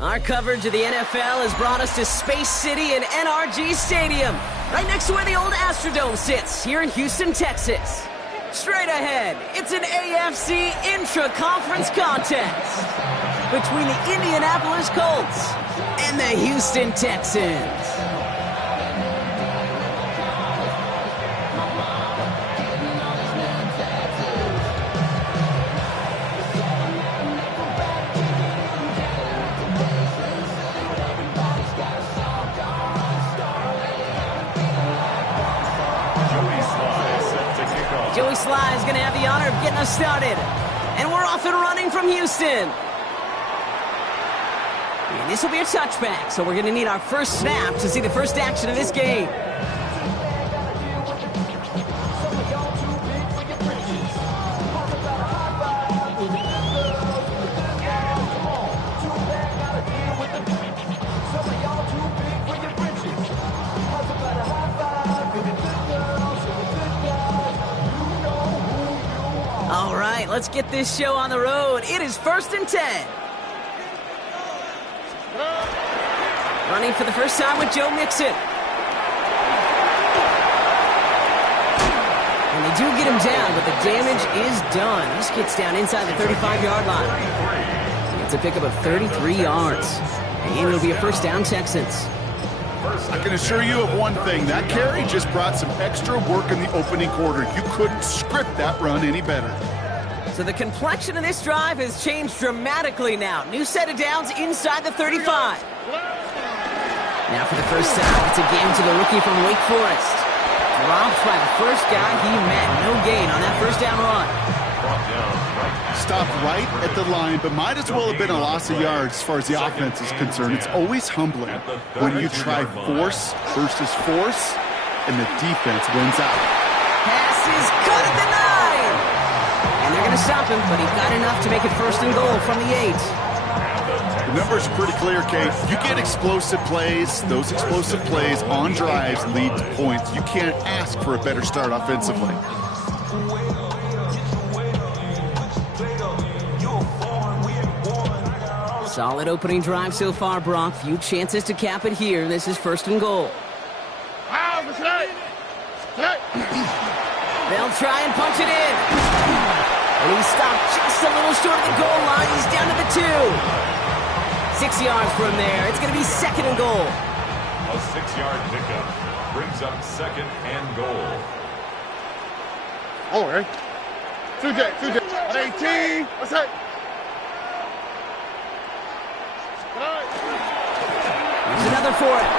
Our coverage of the NFL has brought us to Space City and NRG Stadium, right next to where the old Astrodome sits, here in Houston, Texas. Straight ahead, it's an AFC intra-conference contest between the Indianapolis Colts and the Houston Texans. Joey Sly is going to have the honor of getting us started. And we're off and running from Houston. And this will be a touchback, so we're going to need our first snap to see the first action of this game. All right, let's get this show on the road. It is 1st and 10. Running for the first time with Joe Mixon. And they do get him down, but the damage is done. This gets down inside the 35-yard line. It's a pickup of 33 yards. And it'll be a first down, Texans. I can assure you of one thing. That carry just brought some extra work in the opening quarter. You couldn't script that run any better. So the complexion of this drive has changed dramatically now. New set of downs inside the 35. Now for the first down, it's a game to the rookie from Wake Forest. Dropped by the first guy he met. No gain on that first down run. Stopped right at the line, but might as well have been a loss of yards as far as the offense is concerned. It's always humbling when you try force versus force, and the defense wins out. Pass is cut at the 9. And they're going to stop him, but he got enough to make it 1st and goal from the 8. The numbers are pretty clear, Kate. You get explosive plays. Those explosive plays on drives lead to points. You can't ask for a better start offensively. Solid opening drive so far, Brock. Few chances to cap it here. This is 1st and goal. They'll try and punch it in. And he's stopped just a little short of the goal line. He's down to the 2. 6 yards from there. It's going to be 2nd and goal. A 6-yard pickup brings up 2nd and goal. All right. 2J. 18. What's that? There's another for it.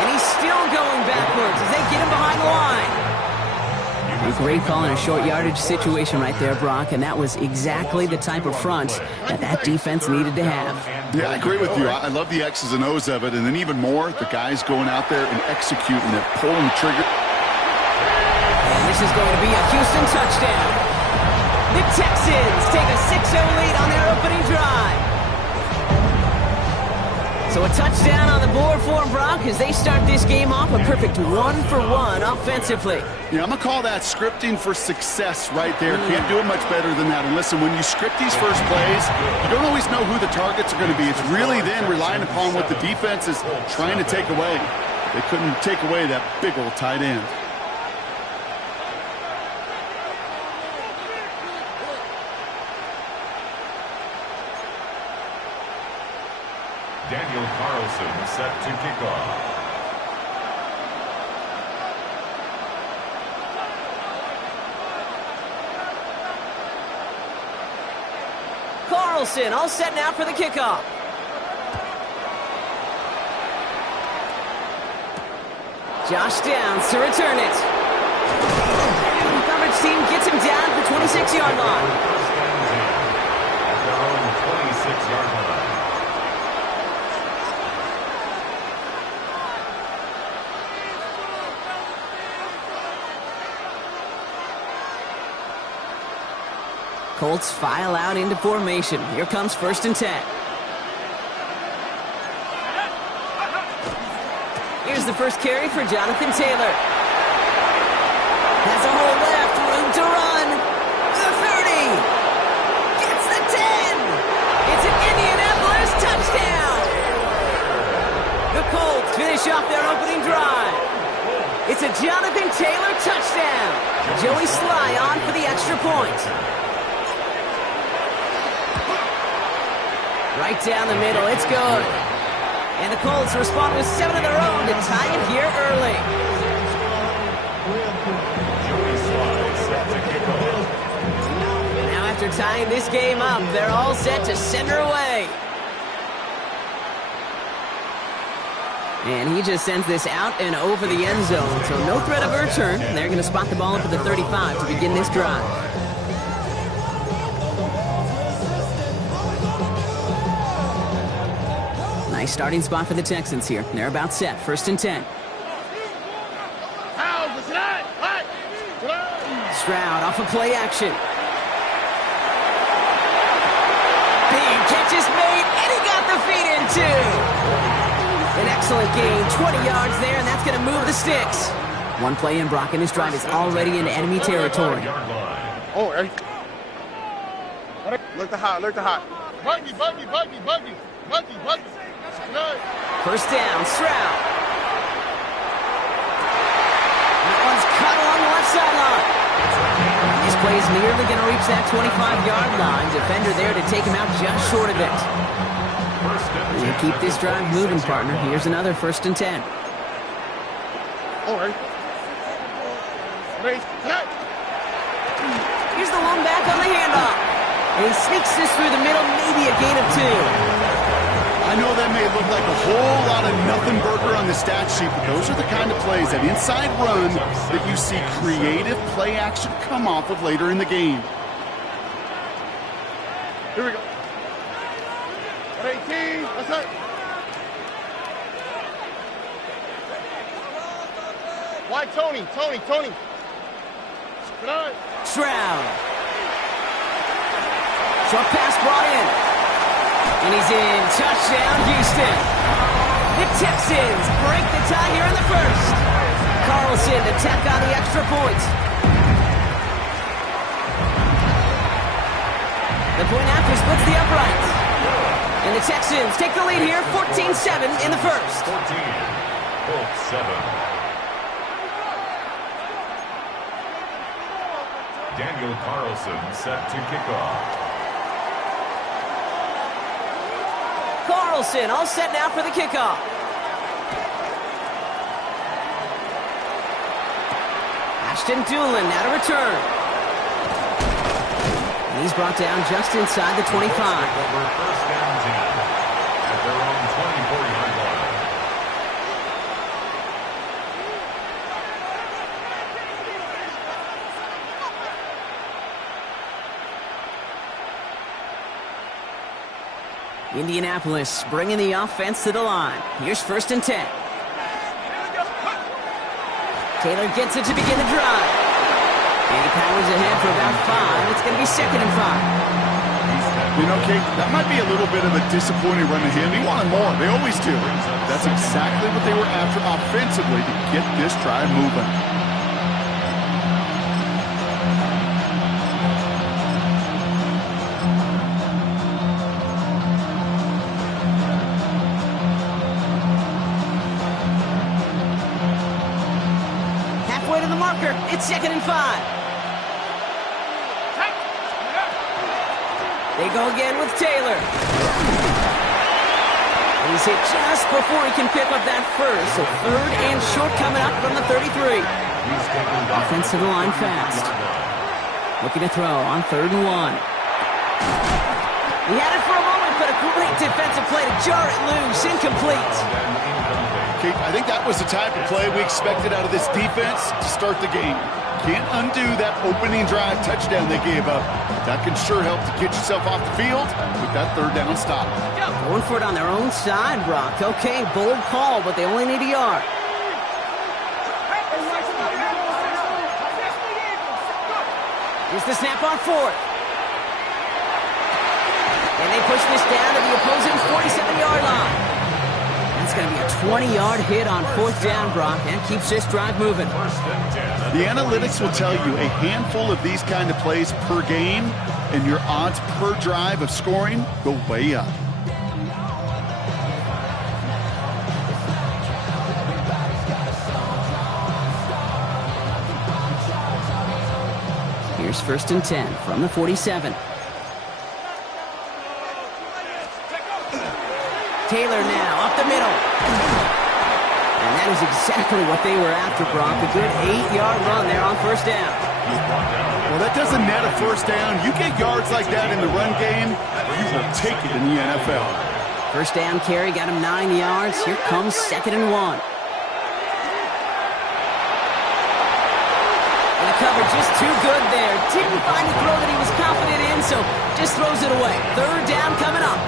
And he's still going backwards as they get him behind the line. A great call in a short yardage situation right there, Brock, and that was exactly the type of front that defense needed to have. Yeah, I agree with you. I love the X's and O's of it, and then even more, the guys going out there and executing it, pulling the trigger. And this is going to be a Houston touchdown. The Texans take a 6-0 lead on their opening drive. So a touchdown on the board for Brock as they start this game off a perfect 1-for-1 offensively. Yeah, I'm going to call that scripting for success right there. Can't do it much better than that. And listen, when you script these first plays, you don't always know who the targets are going to be. It's really then relying upon what the defense is trying to take away. They couldn't take away that big old tight end. Daniel Carlson set to kick off. Carlson all set now for the kickoff. Josh Downs to return it. The coverage team gets him down at the 26-yard line. At their own 26-yard line. Colts file out into formation. Here comes 1st and 10. Here's the first carry for Jonathan Taylor. Has a hole left, room to run. The 30. Gets the 10. It's an Indianapolis touchdown. The Colts finish off their opening drive. It's a Jonathan Taylor touchdown. Joey Sly on for the extra point. Right down the middle, it's good. And the Colts respond with 7 of their own to tie it here early. Joey Sly set to kick off. Now after tying this game up, they're all set to send her away. And he just sends this out and over the end zone, so no threat of a return. They're going to spot the ball up at the 35 to begin this drive. Nice starting spot for the Texans here. They're about set. 1st and 10. Stroud off of play action. Big catch is made, and he got the feet in too. An excellent gain. 20 yards there, and that's going to move the sticks. One play in, Brock, and his drive is already into enemy territory. Oh, hey. Look the hot, look the hot. Buggy. 1st down, Stroud. That one's cut along the left sideline. This play is nearly going to reach that 25-yard line. Defender there to take him out just short of it. And keep this drive moving, partner. Here's another 1st and 10. All right. Here's the long back on the handoff. And he sneaks this through the middle, maybe a gain of 2. I know that may look like a whole lot of nothing burger on the stat sheet, but those are the kind of plays, that inside run, that you see creative play action come off of later in the game. Here we go. 18, that's it. Why Tony? Good night. Stroud. Short pass brought in. And he's in. Touchdown, Houston. The Texans break the tie here in the 1st. Carlson to tack on the extra point. The point after splits the uprights. And the Texans take the lead here, 14-7 in the 1st. 14, Colts 7. Daniel Carlson set to kick off. Carlson all set now for the kickoff. Ashton Doolin now to return. And he's brought down just inside the 25. Over 1st and 10 at their own 24-yard line. Indianapolis bringing the offense to the line. Here's 1st and 10. Taylor gets it to begin the drive. And he powers ahead for about 5. It's going to be 2nd and 5. You know, Kate, that might be a little bit of a disappointing run to him. He wanted more. They always do. That's exactly what they were after offensively to get this drive moving. To the marker. It's 2nd and 5. They go again with Taylor. And he's hit just before he can pick up that first. So 3rd and short coming up from the 33. Offense to the line fast. Looking to throw on 3rd and 1. He had it for a moment, but a great defensive play to jar it loose. Incomplete. Kate, I think that was the type of play we expected out of this defense to start the game. Can't undo that opening drive touchdown they gave up. That can sure help to get yourself off the field with that third down stop. Going for it on their own side, Brock. Okay, bold call, but they only need a yard. Here's the snap on fourth. And they push this down to the opposing 47-yard line. That's going to be a 20-yard hit on fourth down, Brock, and keeps this drive moving. The analytics will tell you a handful of these kind of plays per game, and your odds per drive of scoring go way up. Here's 1st and 10 from the 47. Taylor now up the middle. And that is exactly what they were after, Brock. A good 8-yard run there on first down. Well, that doesn't net a first down. You get yards like that in the run game, you will take it in the NFL. First down carry got him 9 yards. Here comes 2nd and 1. And the cover just too good there. Didn't find a throw that he was confident in, so just throws it away. Third down coming up.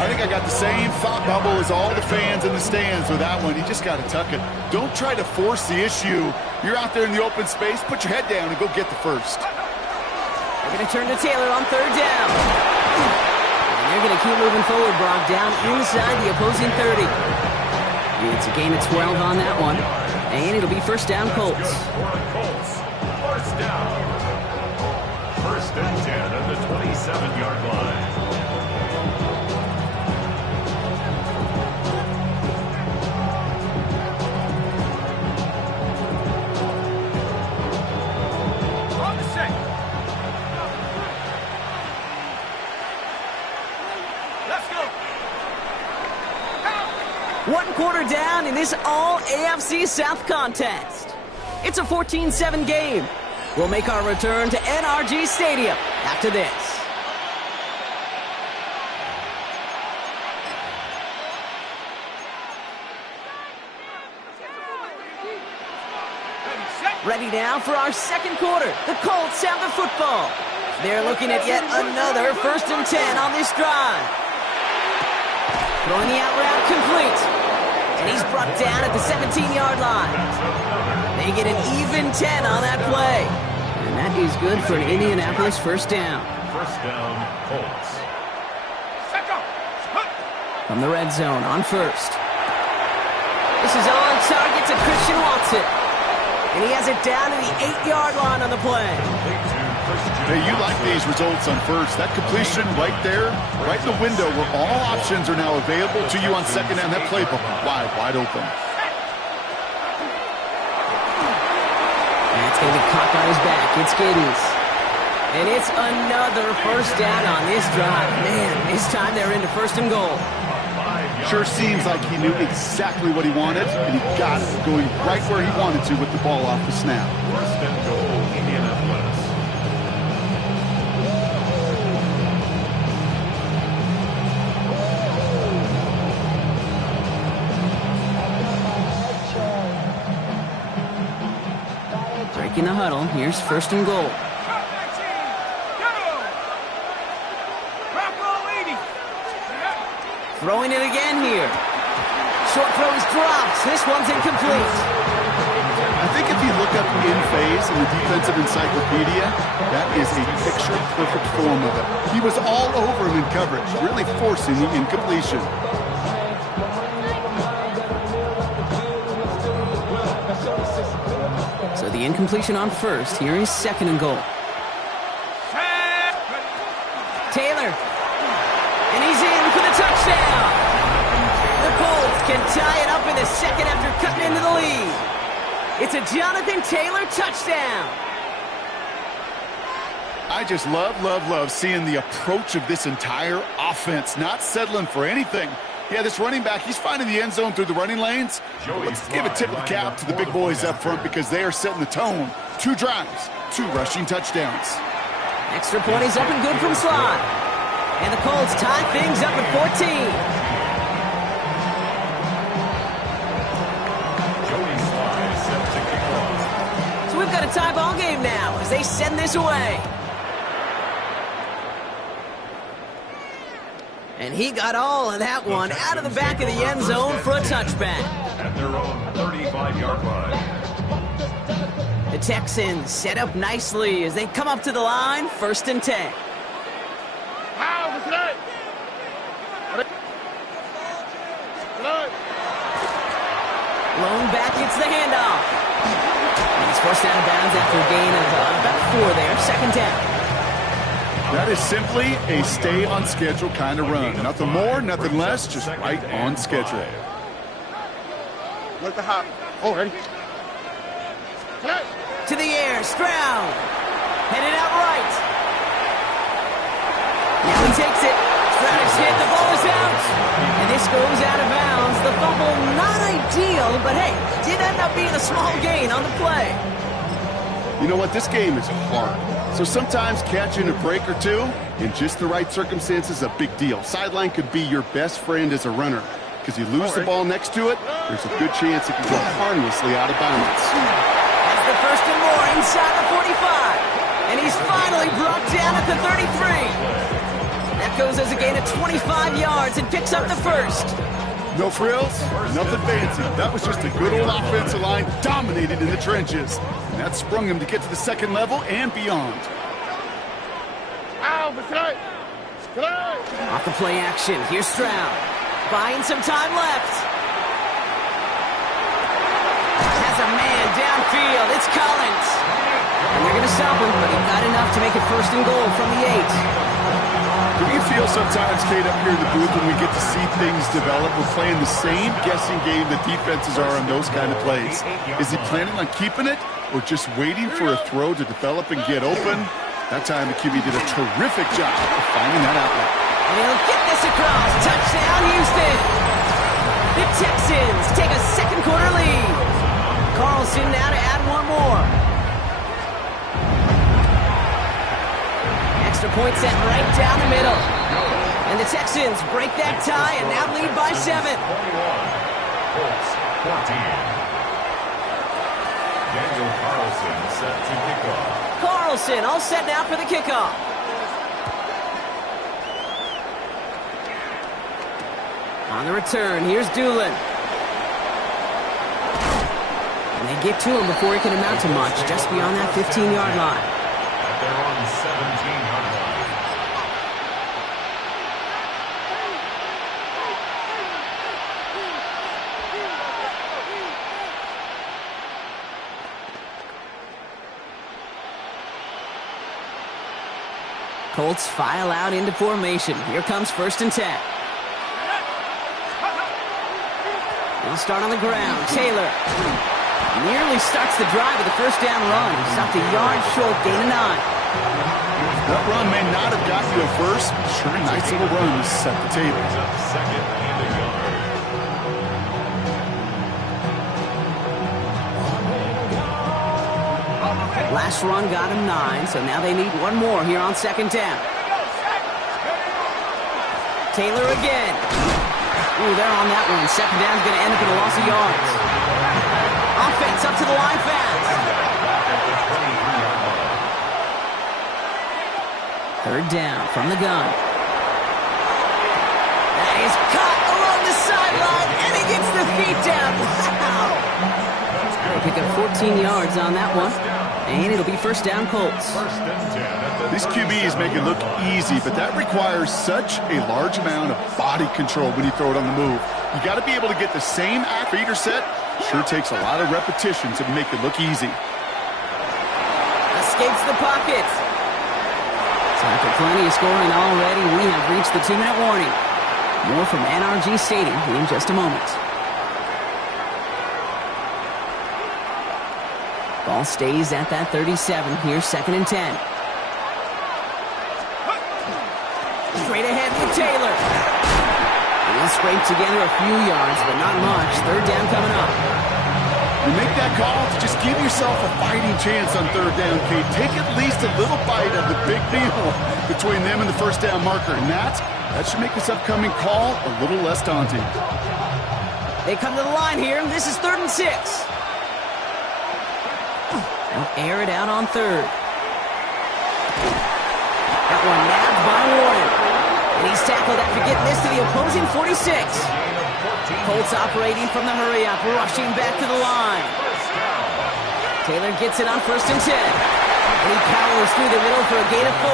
I think I got the same thought bubble as all the fans in the stands with that one. You just got to tuck it. Don't try to force the issue. You're out there in the open space. Put your head down and go get the first. They're going to turn to Taylor on third down. And they're going to keep moving forward, Brock, down inside the opposing 30. It's a gain of 12 on that one. And it'll be first down Colts. First down. 1st and 10 at the 27-yard line. One quarter down in this all-AFC South contest. It's a 14-7 game. We'll make our return to NRG Stadium after this. Ready now for our second quarter. The Colts have the football. They're looking at yet another 1st and 10 on this drive. Throwing the out route complete. And he's brought down at the 17-yard line. They get an even 10 on that play. And that is good for an Indianapolis first down. First down, Colts. From the red zone on first. This is on target to Christian Watson. And he has it down to the 8-yard line on the play. Hey, you like these results on first. That completion right there, right in the window where all options are now available to you on second down. That playbook wide open. That's going to be caught by his back. It's Giddens. And it's another first down on this drive. Man, this time they're into 1st and goal. Sure seems like he knew exactly what he wanted, and he got it, going right where he wanted to with the ball off the snap. 1st and goal, Indianapolis. Breaking the huddle. Here's 1st and goal. Throwing it again here. Short throw is dropped. This one's incomplete. I think if you look up in phase in the defensive encyclopedia, that is a picture-perfect form of it. He was all over him in coverage, really forcing the incompletion. So the incompletion on first. Here is 2nd and goal. Taylor. And he's in for the touchdown. The Colts can tie it up in the second after cutting into the lead. It's a Jonathan Taylor touchdown. I just love seeing the approach of this entire offense, not settling for anything. Yeah, this running back, he's finding the end zone through the running lanes. Let's give a tip of the cap to the big boys up front because they are setting the tone. 2 drives, 2 rushing touchdowns. Extra point is up and good from slot. And the Colts tie things up at 14. So we've got a tie ball game now as they send this away. And he got all of that one out of the back of the end zone for a touchback. At their own 35-yard line. The Texans set up nicely as they come up to the line, 1st and 10. Lone back gets the handoff. He's forced out of bounds after a gain of about 4 there, 2nd down. That is simply a stay-on-schedule kind of run. Nothing more, nothing less, just right on schedule. Let the hop. Oh, ready? To the air, Stroud. Headed out right. Now he takes it. Stroud is hit, the ball is out. And this goes out of bounds. The fumble, not ideal, but hey, did end up being a small gain on the play. You know what? This game is hard. So sometimes catching a break or two in just the right circumstances is a big deal. Sideline could be your best friend as a runner because you lose the ball next to it, there's a good chance it can go harmlessly out of bounds. That's the 1st and more inside the 45. And he's finally brought down at the 33. That goes as a gain of 25 yards and picks up the 1st. No frills, nothing fancy. That was just a good old offensive line dominated in the trenches. And that sprung him to get to the 2nd level and beyond. Off the play action, here's Stroud. Buying some time left. Has a man downfield, it's Collins. And they're going to stop him, but he got enough to make it 1st and goal from the 8. Do you feel sometimes, Kate, up here in the booth when we get to see things develop, we're playing the same guessing game the defenses are on those kind of plays? Is he planning on keeping it or just waiting for a throw to develop and get open? That time the QB did a terrific job of finding that outlet. And he'll get this across. Touchdown, Houston. The Texans take a 2nd quarter lead. Carlson now to add 1 more. Extra point set right down the middle. And the Texans break that tie and now lead by 7. 21. Colts 14. Daniel Carlson set to kick off. Carlson all set now for the kickoff. On the return, here's Doolin. And they get to him before he can amount to much, just beyond that 15-yard line. At their own 17-yard line. Colts file out into formation. Here comes 1st and 10. They'll start on the ground. Taylor nearly starts the drive with a 1st down run. Stopped a yard short, gain of 9. That run may not have got you a first. Sure, nice little run to set the table. Brings up 2nd and a yard. Last run got him 9, so now they need 1 more here on 2nd down. Taylor again. Ooh, they're on that one. 2nd down's going to end up in a loss of yards. Offense up to the line fast. 3rd down from the gun. That is caught along the sideline, and he gets the feet down. Wow! They pick up 14 yards on that one, and it'll be 1st down Colts. 1st and 10. These QBs make it look easy, but that requires such a large amount of body control when you throw it on the move. You got to be able to get the same feeder set. Sure takes a lot of repetitions to make it look easy. Escapes the pocket. So after plenty of scoring already, we have reached the 2-minute warning. More from NRG Stadium in just a moment. Ball stays at that 37. Here's 2nd and 10. Straight ahead with Taylor. He'll scrape together a few yards, but not much. 3rd down coming up. You make that call to just give yourself a fighting chance on third down, Kate. Take at least a little bite of the big deal between them and the first down marker. And that should make this upcoming call a little less daunting. They come to the line here. This is 3rd and 6. They'll air it out on 3rd. That one nabbed by Warren. And he's tackled after getting this to the opposing 46. Colts operating from the hurry-up, rushing back to the line. Taylor gets it on 1st and 10. And he powers through the middle for a gain of 4.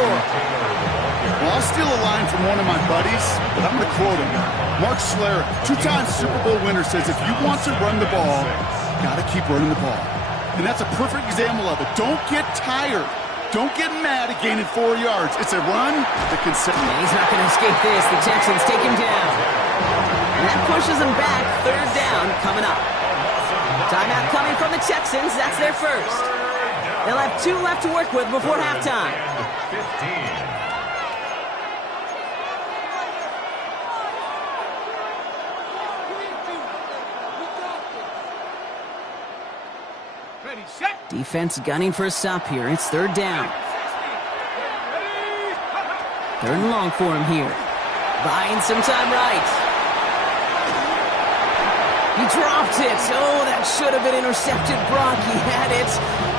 Well, I'll steal a line from one of my buddies, but I'm going to quote him. Mark Schlereth, 2-time Super Bowl winner, says if you want to run the ball, you got to keep running the ball. And that's a perfect example of it. Don't get tired. Don't get mad at gaining 4 yards. It's a run that can set. And he's not going to escape this. The Texans take him down. And that pushes him back. 3rd down coming up. Timeout coming from the Texans. That's their first. They'll have 2 left to work with before halftime. 15. Defense gunning for a stop here. It's 3rd down. 3rd and long for him here. Buying some time right. He dropped it. Oh, that should have been intercepted. Brock, he had it.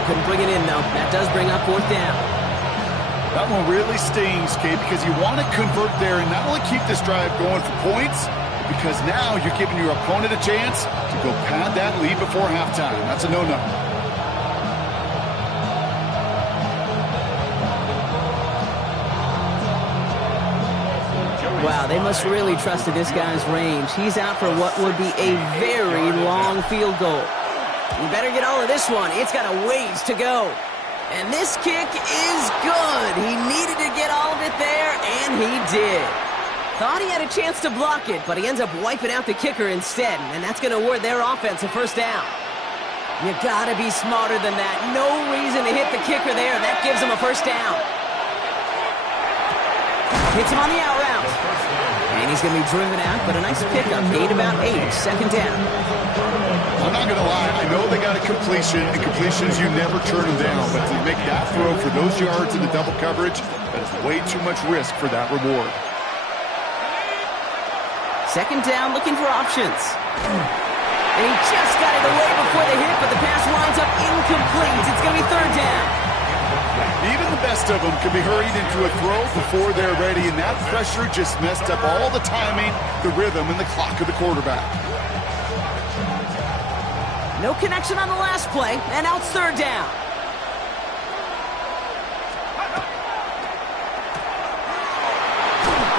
Couldn't bring it in, though. That does bring up 4th down. That one really stings, Kate, because you want to convert there and not only keep this drive going for points, because now you're giving your opponent a chance to go pad that lead before halftime. That's a no-no. Wow, they must really trust in this guy's range. He's out for what would be a very long field goal. You better get all of this one. It's got a ways to go. And this kick is good. He needed to get all of it there, and he did. Thought he had a chance to block it, but he ends up wiping out the kicker instead, and that's going to award their offense a 1st down. You got to be smarter than that. No reason to hit the kicker there. That gives him a 1st down. Hits him on the out route. And he's going to be driven out, but a nice pickup. Gain about 8. 2nd down. I'm not going to lie. I know they got a completion, and completions, you never turn them down. But to make that throw for those yards in the double coverage, that is way too much risk for that reward. 2nd down, looking for options. And he just got it away before the hit, but the pass winds up incomplete. It's going to be 3rd down. Even the best of them can be hurried into a throw before they're ready, and that pressure just messed up all the timing, the rhythm, and the clock of the quarterback. No connection on the last play, and now it's 3rd down.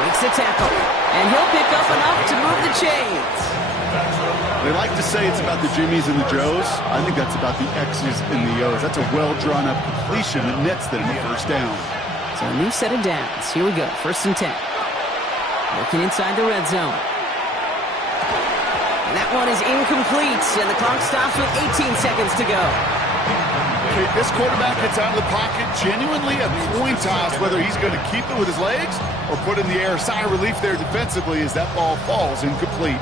Makes the tackle, and he'll pick up enough to move the chains. They like to say it's about the Jimmies and the Joes. I think that's about the X's and the O's. That's a well-drawn-up completion that nets them the 1st down. So a new set of downs. Here we go, 1st and 10. Looking inside the red zone. And that one is incomplete, and the clock stops with 18 seconds to go. Okay, this quarterback gets out of the pocket, genuinely a coin toss whether he's going to keep it with his legs or put it in the air. Sigh of relief there defensively as that ball falls incomplete.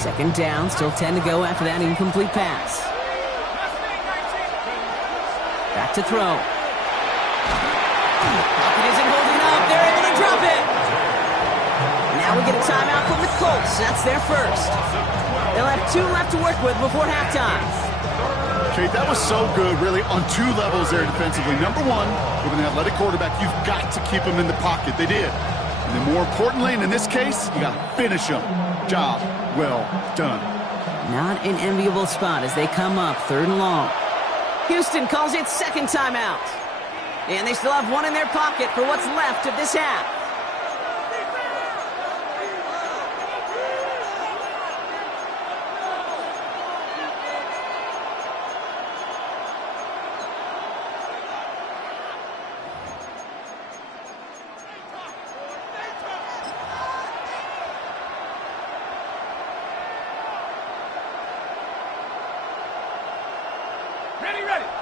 Second down, still 10 to go after that incomplete pass. Back to throw. Pocket isn't holding up. They're able to drop it. Now we get a timeout from the Colts. That's their first. They'll have 2 left to work with before halftime. Okay, that was so good, really, on 2 levels there defensively. Number 1, with an athletic quarterback, you've got to keep him in the pocket. They did. And then more importantly, and in this case, you got to finish him. Job well done. Not an enviable spot as they come up 3rd and long. Houston calls it 2nd timeout. And they still have 1 in their pocket for what's left of this half.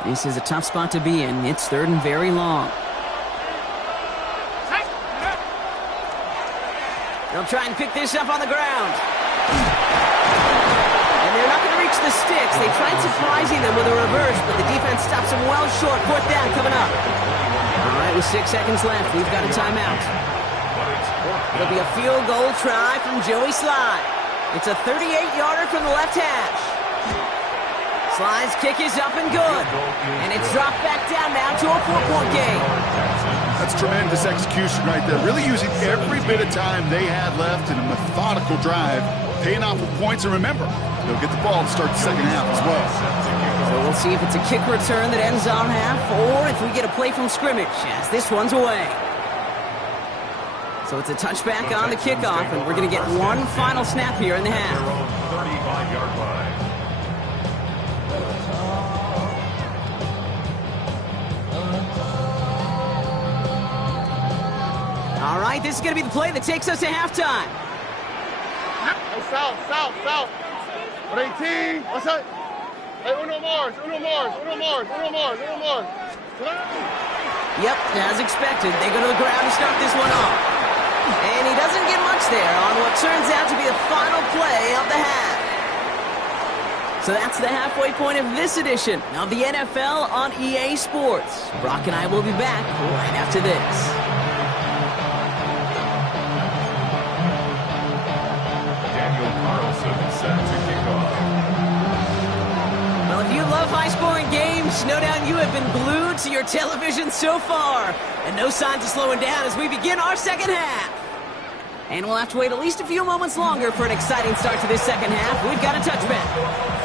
This is a tough spot to be in. It's 3rd and very long. They'll try and pick this up on the ground. And they're not going to reach the sticks. They tried surprising them with a reverse, but the defense stops them well short. Fourth down coming up. All right, with 6 seconds left, we've got a timeout. It'll be a field goal try from Joey Sly. It's a 38-yarder from the left hash. Sly's kick is up and good. And it's dropped back down now to a 4-point game. That's tremendous execution right there. Really using every bit of time they had left in a methodical drive, paying off with points. And remember, they'll get the ball to start the second half as well. So we'll see if it's a kick return that ends our half or if we get a play from scrimmage as this one's away. So it's a touchback on the kickoff, and we're going to get one final snap here in the half. 35-yard line. All right, this is going to be the play that takes us to halftime. Hey, south. 18. What's that? Hey, uno more. Yep, as expected, they go to the ground to start this one off. And he doesn't get much there on what turns out to be the final play of the half. So that's the halfway point of this edition of the NFL on EA Sports. Brock and I will be back right after this. Well, if you love high-scoring games, no doubt you have been glued to your television so far. And no signs of slowing down as we begin our second half. And we'll have to wait at least a few moments longer for an exciting start to this second half. We've got a touchback.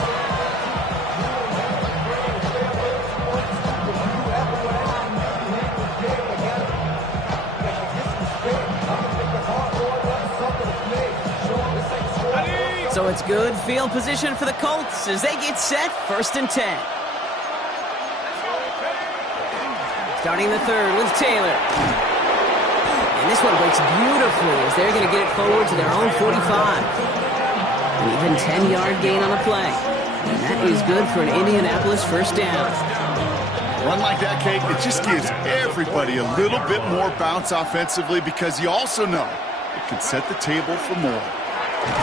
So it's good field position for the Colts as they get set, 1st and 10. Starting the third with Taylor. And this one breaks beautifully as they're going to get it forward to their own 45. An even 10-yard gain on the play. And that is good for an Indianapolis first down. Run like that, Kate, it just gives everybody a little bit more bounce offensively because you also know it can set the table for more.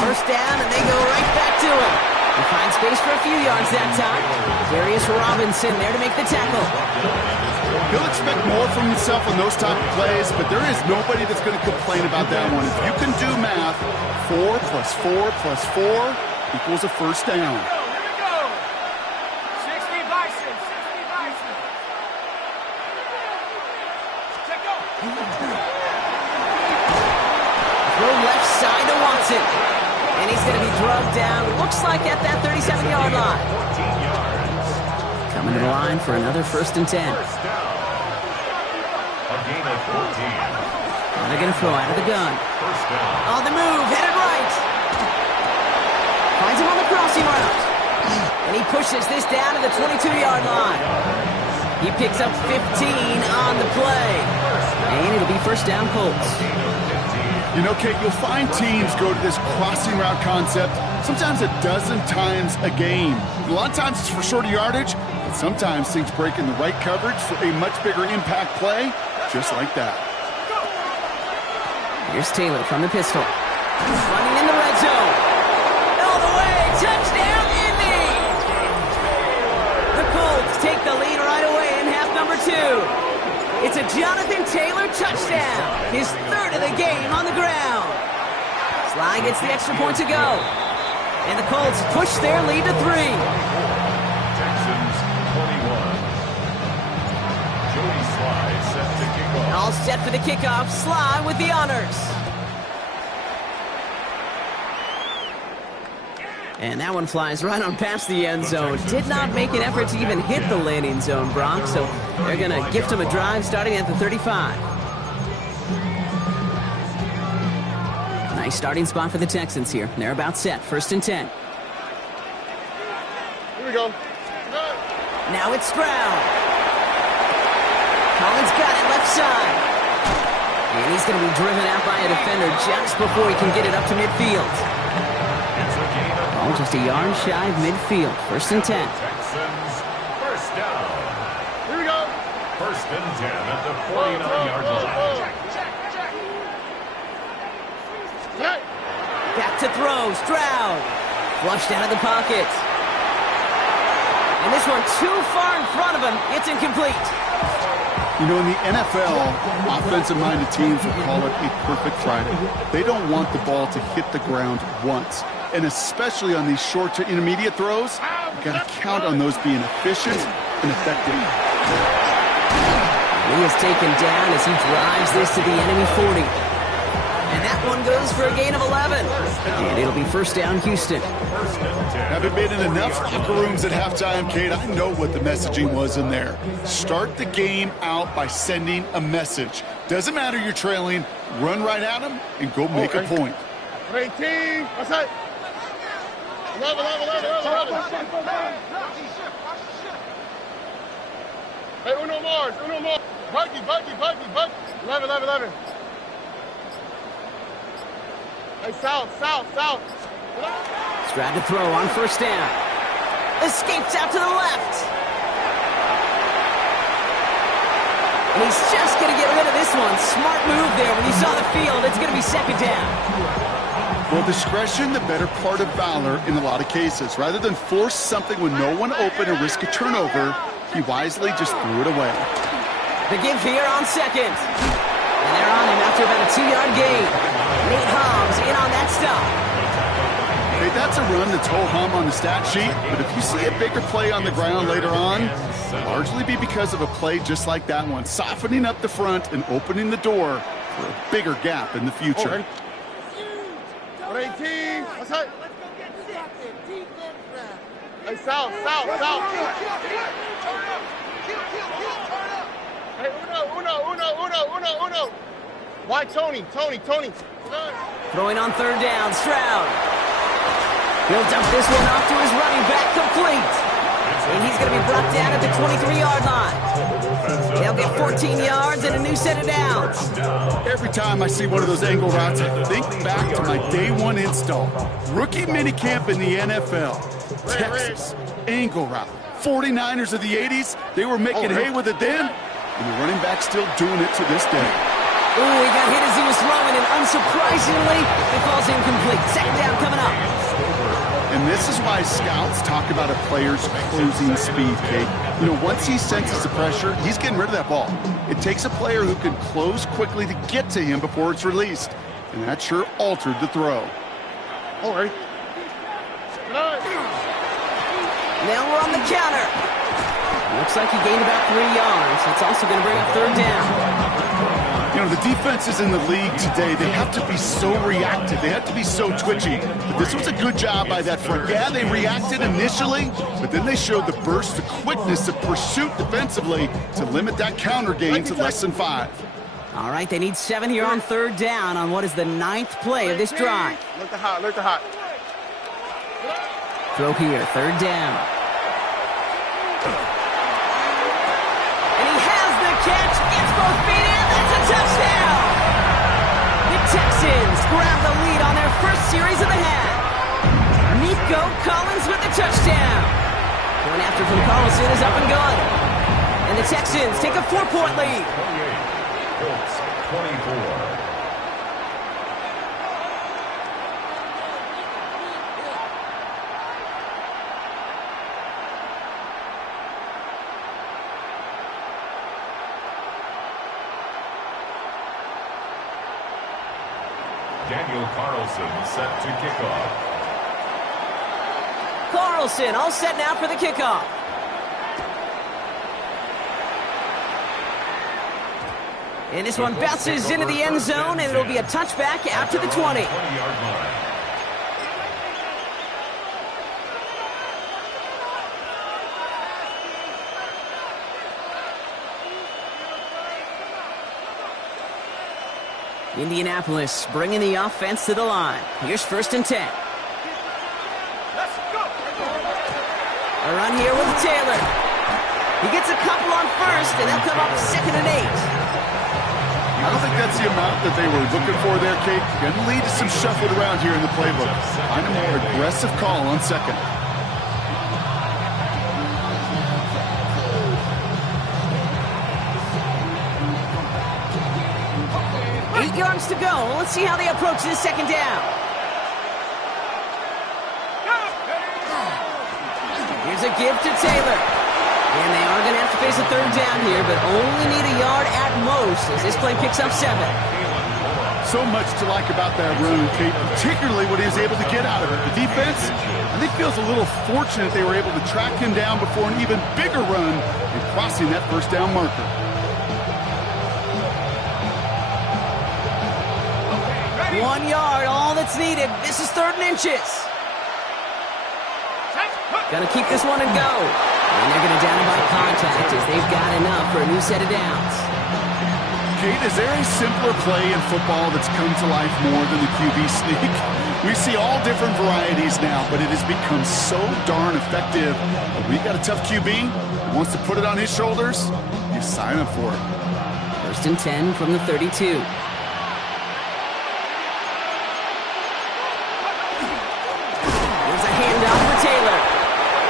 First down, and they go right back to him. He finds space for a few yards that time. Darius Robinson there to make the tackle. He'll expect more from himself on those type of plays, but there is nobody that's going to complain about that one. If you can do math, 4 plus 4 plus 4 equals a first down. Here we go. 60 Bison. Check go. Throw left side to Watson. And he's going to be drugged down, looks like at that 37-yard line. Coming to the line for another 1st and 10. A gain of 14. And they're going to throw out of the gun. First down. On the move, headed right. Finds him on the crossing route. And he pushes this down to the 22-yard line. He picks up 15 on the play. And it'll be first down Colts. You know, Kate, you'll find teams go to this crossing route concept sometimes a dozen times a game. A lot of times it's for shorter yardage, but sometimes things break in the right coverage for a much bigger impact play, just like that. Here's Taylor from the pistol. Running in the red zone. All the way. Touchdown, Indy! The Colts take the lead right away in half number 2. It's a Jonathan Taylor touchdown. His 3rd of the game on the ground. Sly gets the extra point to go. And the Colts push their lead to 3. Texans 21. Joey Sly set to kick off. All set for the kickoff. Sly with the honors. And that one flies right on past the end zone. Did not make an effort to even hit the landing zone, Brock. So they're going to gift him a drive starting at the 35. Nice starting spot for the Texans here. They're about set. 1st and 10. Here we go. Now it's Stroud. Collins got it left side. And he's going to be driven out by a defender just before he can get it up to midfield. Ball just a yard shy of midfield. 1st and 10. Texans first down. Here we go. 1st and 10 at the 49-yard line. to throw. Stroud. Flushed out of the pocket. And this one too far in front of him. It's incomplete. You know, in the NFL, offensive-minded teams will call it a perfect Friday. They don't want the ball to hit the ground once. And especially on these short to intermediate throws, you've got to count on those being efficient and effective. He is taken down as he drives this to the enemy 40. And that one goes for a gain of 11. And it'll be first down, Houston. Haven't been in enough locker rooms at halftime, Kate. I know what the messaging was in there. Start the game out by sending a message. Doesn't matter you're trailing, run right at them and go make a point. 18. What's that? 11. Hey, uno more. Buggy. 11. Hey, south. Stroud to throw on first down. Escapes out to the left. And he's just going to get rid of this one. Smart move there. When you saw the field, it's going to be second down. Well, discretion, the better part of valor in a lot of cases. Rather than force something with no one open or risk a turnover, he wisely just threw it away. The give here on second. And they're on him after about a 2-yard gain. Nate Hobbs in on that stop. Hey, that's a run that's ho-hum on the stat sheet, but if you see a bigger play on the ground later on, it'll largely be because of a play just like that one, softening up the front and opening the door for a bigger gap in the future. 18. What's that? Hey, south. Hey, uno. Why Tony? Throwing on third down, Stroud. He'll dump this one off to his running back, complete. And he's going to be brought down at the 23-yard line. They'll get 14 yards and a new set of downs. Every time I see one of those angle routes, I think back to my day one install. Rookie minicamp in the NFL. Texas, angle route. 49ers of the 80s, they were making hay with it then, and the running back still doing it to this day. Ooh, he got hit as he was throwing, and unsurprisingly, it falls incomplete. Second down coming up. And this is why scouts talk about a player's closing speed, Kate. You know, once he senses the pressure, he's getting rid of that ball. It takes a player who can close quickly to get to him before it's released. And that sure altered the throw. All right. Now we're on the counter. Looks like he gained about 3 yards. It's also going to bring up third down. You know, the defenses in the league today, they have to be so reactive. They have to be so twitchy. But this was a good job by that front. Yeah, they reacted initially, but then they showed the burst, the quickness of pursuit defensively to limit that counter gain to less than 5. All right, they need 7 here on third down on what is the 9th play of this drive. Look the hot. Throw here, third down. And he has the catch. Gets both feet in. That's a touchdown. The Texans grab the lead on their first series of the half. Nico Collins with the touchdown. Going after from Carlson is up and good. And the Texans take a 4-point lead. 28. Colts 24. Daniel Carlson set to kickoff. Carlson all set now for the kickoff. And this one bounces into the end zone, and it'll be a touchback out to the 20. 20-yard line. Indianapolis bringing the offense to the line. Here's 1st and 10. Let's go. A run here with Taylor. He gets a couple on first, and they'll come up 2nd and 8. I don't think that's the amount that they were looking for there, Kate. Going to lead to some shuffled around here in the playbook. Find a more aggressive call on 2nd. 8 yards to go. Let's see how they approach this 2nd down. Here's a give to Taylor. And they are going to have to face a third down here, but only need a yard at most as this play picks up 7. So much to like about that run, Kate, particularly what he was able to get out of it. The defense, I think, feels a little fortunate they were able to track him down before an even bigger run and crossing that first down marker. Okay, 1 yard, all that's needed. This is 3rd and inches. Gonna keep this one and go. And they're gonna down him by contact as they've got enough for a new set of downs. Kate, is there a simpler play in football that's come to life more than the QB sneak? We see all different varieties now, but it has become so darn effective. When you've got a tough QB who wants to put it on his shoulders, you sign up for it. 1st and 10 from the 32. Here's a handoff for Taylor.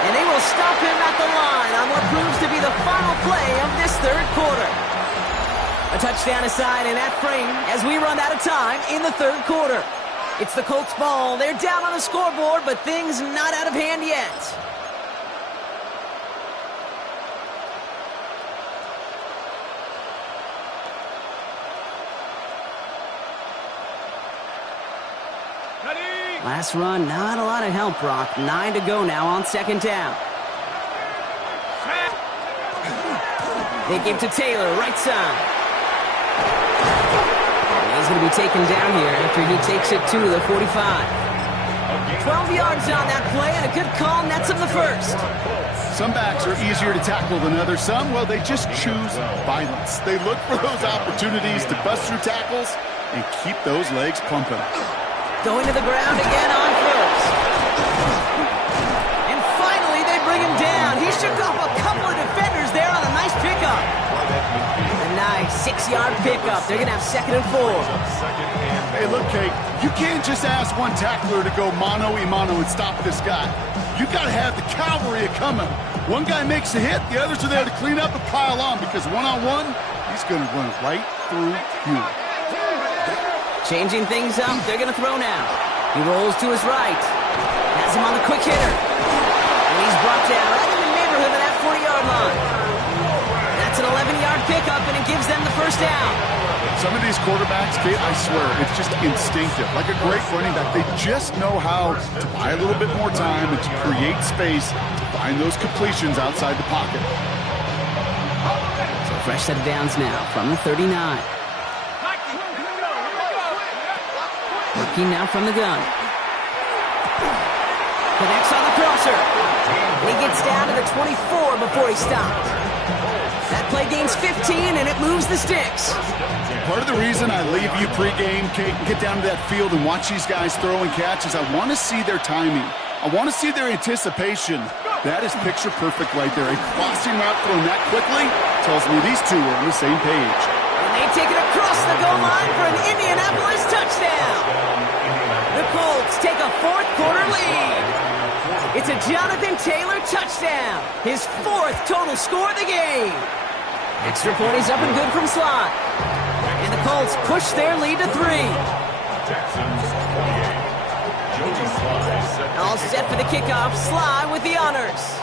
And they will stop him at the line on what proves to be the final play of this 3rd quarter. A touchdown aside in that frame as we run out of time in the 3rd quarter. It's the Colts ball. They're down on the scoreboard, but things not out of hand yet. Ready? Last run, not a lot of help, Brock. 9 to go now on 2nd down. They give to Taylor, right side. He's going to be taken down here after he takes it to the 45. 12 yards on that play, and a good call nets him the first. Some backs are easier to tackle than others. Some, well, they just choose violence. They look for those opportunities to bust through tackles and keep those legs pumping. Going to the ground again on first. And finally, they bring him down. He shook off a couple of defenders there on a nice pickup. A nice 6-yard pickup. They're going to have 2nd and 4. Hey, look, Kate, you can't just ask one tackler to go mano-a-mano and stop this guy. You got to have the cavalry coming. One guy makes a hit, the others are there to clean up and pile on, because one-on-one, he's going to run right through you. Changing things up, they're going to throw now. He rolls to his right. Has him on the quick hitter. And he's brought down right in the neighborhood of that 40-yard line. That's an 11-yard pickup, and it gives them the first down. Some of these quarterbacks, Kate, I swear, it's just instinctive. Like a great running back, they just know how to buy a little bit more time and to create space to find those completions outside the pocket. So a fresh set of downs now from the 39. Working now from the gun. Connects on the crosser. And he gets down to the 24 before he stopped. That play gains 15, and it moves the sticks. Part of the reason I leave you pregame, Kate, and get down to that field and watch these guys throw and catch is I want to see their timing. I want to see their anticipation. That is picture perfect right there. A crossing route thrown that quickly tells me these two are on the same page. And they take it across the goal line for an Indianapolis touchdown. The Colts take a 4th quarter lead. It's a Jonathan Taylor touchdown. His 4th total score of the game. Extra point is up and good from Sly. And the Colts push their lead to 3. Texans 28. Jody Sly set. All set for the kickoff. Sly with the honors.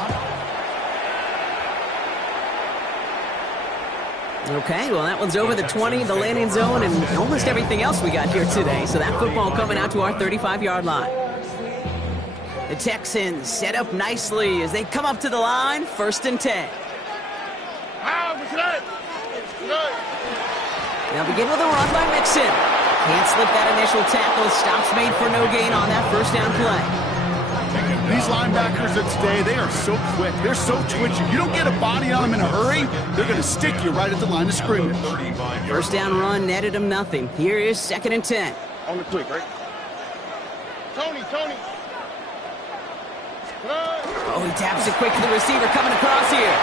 Okay, well, that one's over the 20, the landing zone, and almost everything else we got here today. So that football coming out to our 35-yard line. The Texans set up nicely as they come up to the line, 1st and 10. Now begin with a run by Mixon. Can't slip that initial tackle. Stops made for no gain on that 1st down play. These linebackers of today, they are so quick. They're so twitchy. You don't get a body on them in a hurry, they're going to stick you right at the line of scrimmage. 1st down run netted him nothing. Here is 2nd and 10. On the quick, right? Tony. Oh, he taps it quick to the receiver coming across here.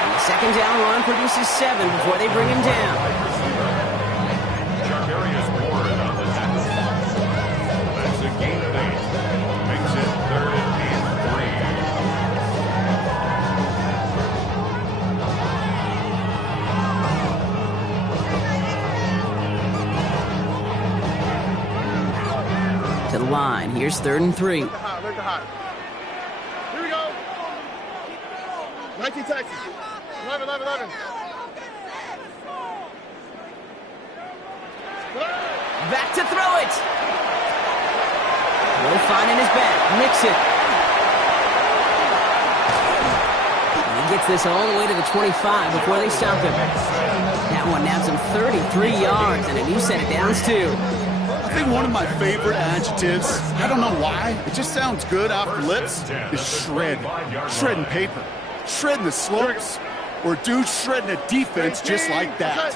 And the 2nd down run produces 7 before they bring him down. Chargarius Ward on the tackle. That's a gain of 8. Makes it 3rd and 3. To the line. Here's 3rd and 3. Look the hot. Here we go. 19 Texans. 11, 11, 11. Back to throw it. No fine in his back. Mixon. He gets this all the way to the 25 before they stop him. That one nabs him 33 yards and a new set of downs, too. I think one of my favorite adjectives, I don't know why, it just sounds good off the lips, is shred. Shredding paper. Shredding the slopes. Or dude shredding a defense just like that.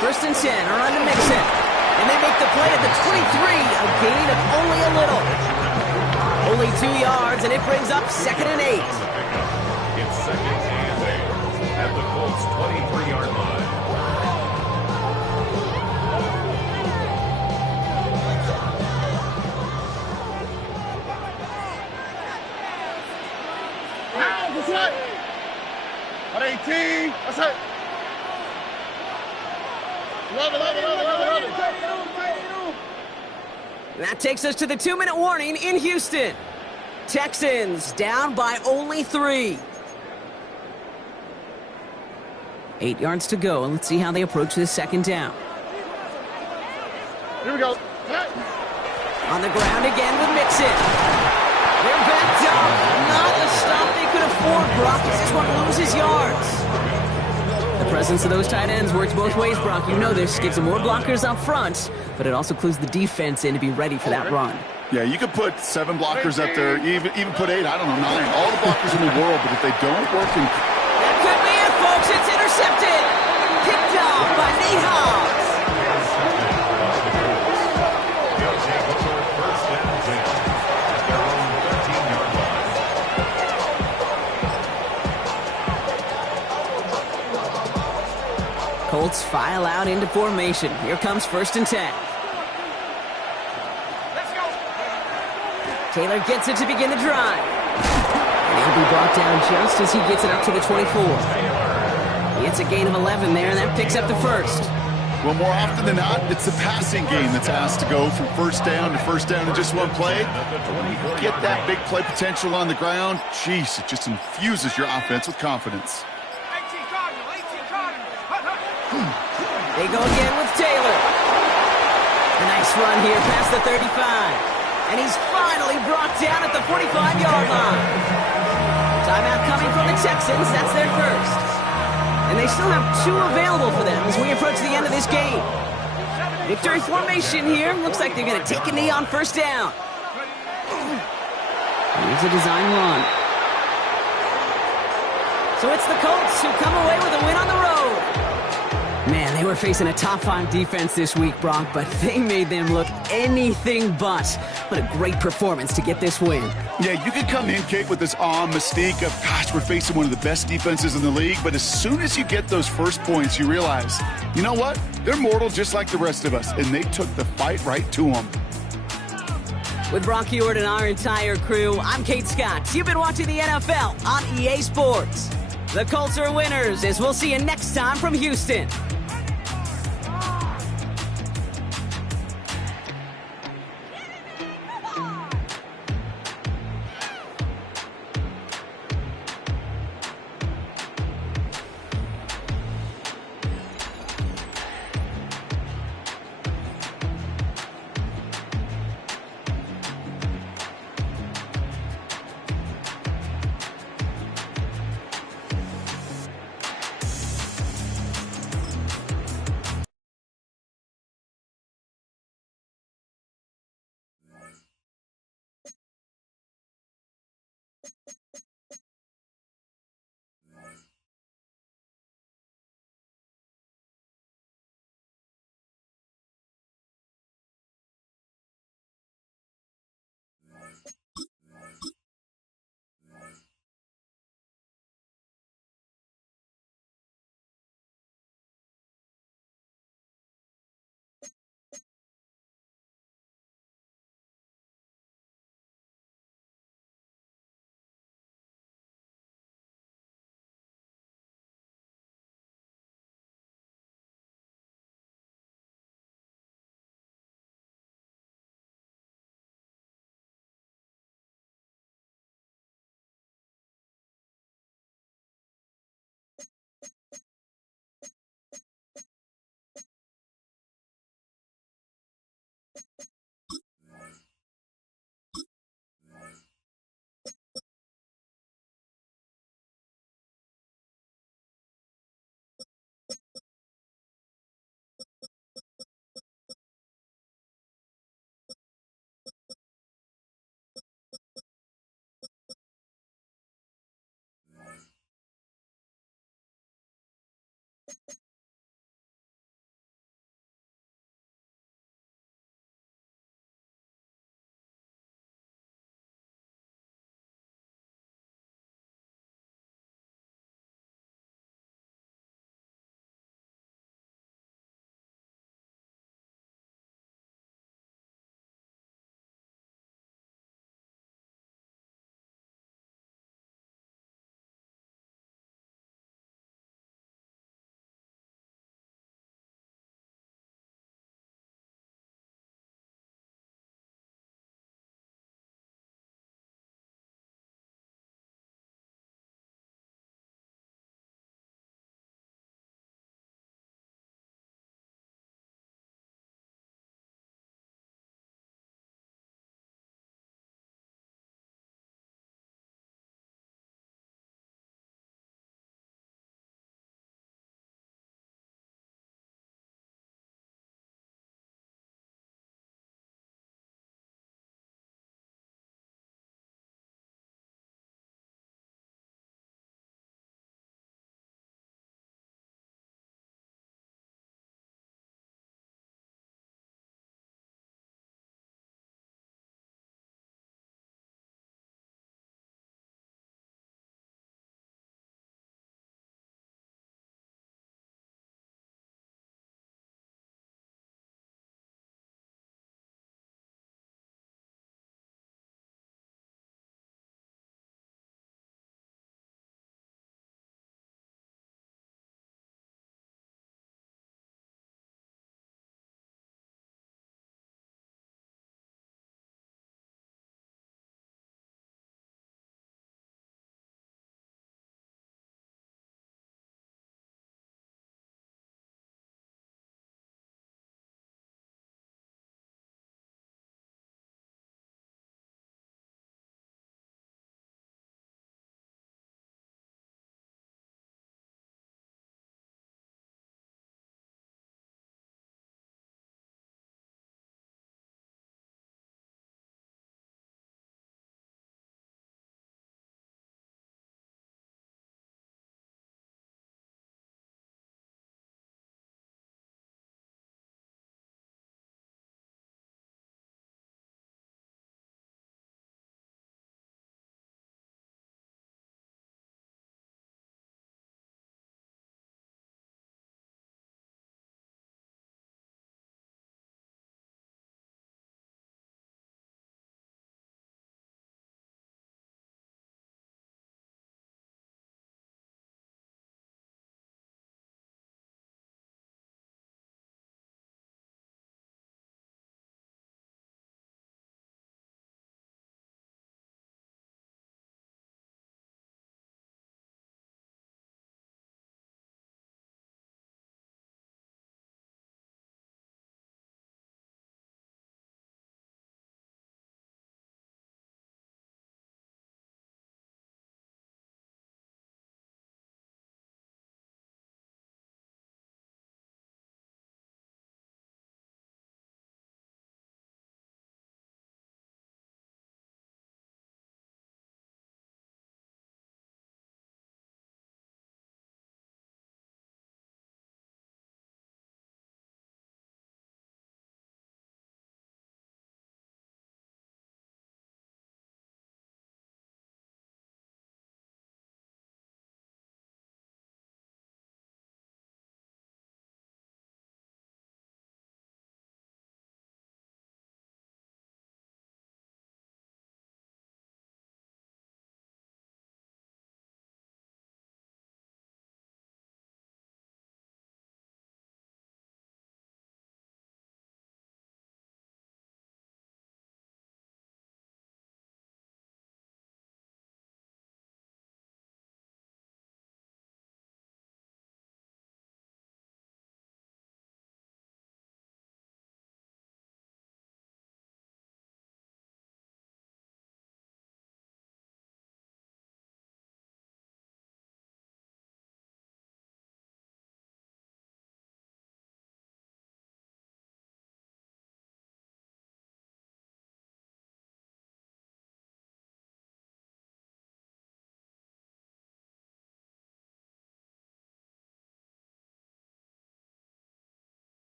First and 10, around to Mixon. And they make the play at the 23, a gain of only a little. Only 2 yards, and it brings up 2nd and 8. It's 2nd and 8 at the Colts' 23-yard line. That's it. At 18. That's it. 11, 11, 11, 11, 11. That takes us to the 2-minute warning in Houston. Texans down by only 3. 8 yards to go, and let's see how they approach this 2nd down. Here we go. On the ground again with Mixon. They're backed up. Not the stop they could afford, Brock, as this one loses yards. The presence of those tight ends works both ways, Brock. You know this. Gives them more blockers up front, but it also clues the defense in to be ready for that run. Yeah, you could put 7 blockers up there, even put 8, I don't know, 9. All the blockers in the world, but if they don't work in... That could be it, folks. It's intercepted. Picked off by Nate Hobbs. They'll take over 1st and 10 at their own 13-yard line. Colts file out into formation. Here comes 1st and 10. Let's go. Taylor gets it to begin the drive. And he'll be brought down just as he gets it up to the 24. He gets a gain of 11 there, and that picks up the 1st. Well, more often than not, it's the passing game that's asked to go from 1st down to 1st down in just one play. Get that big play potential on the ground. Jeez, it just infuses your offense with confidence. 18 Cardinal, 18 Cardinal. They go again with Taylor. A nice run here past the 35. And he's finally brought down at the 45-yard line. Timeout coming from the Texans. That's their 1st. And they still have 2 available for them as we approach the end of this game. Victory formation here. Looks like they're going to take a knee on 1st down. Here's a design run. So it's the Colts who come away with a win on the road. Man, they were facing a top 5 defense this week, Brock, but they made them look anything but. What a great performance to get this win. Yeah, you can come in, Kate, with this mystique of, gosh, we're facing one of the best defenses in the league, but as soon as you get those first points, you realize, you know what? They're mortal just like the rest of us, and they took the fight right to them. With Brock Ewart and our entire crew, I'm Kate Scott. You've been watching the NFL on EA Sports. The Colts are winners, as we'll see you next time from Houston.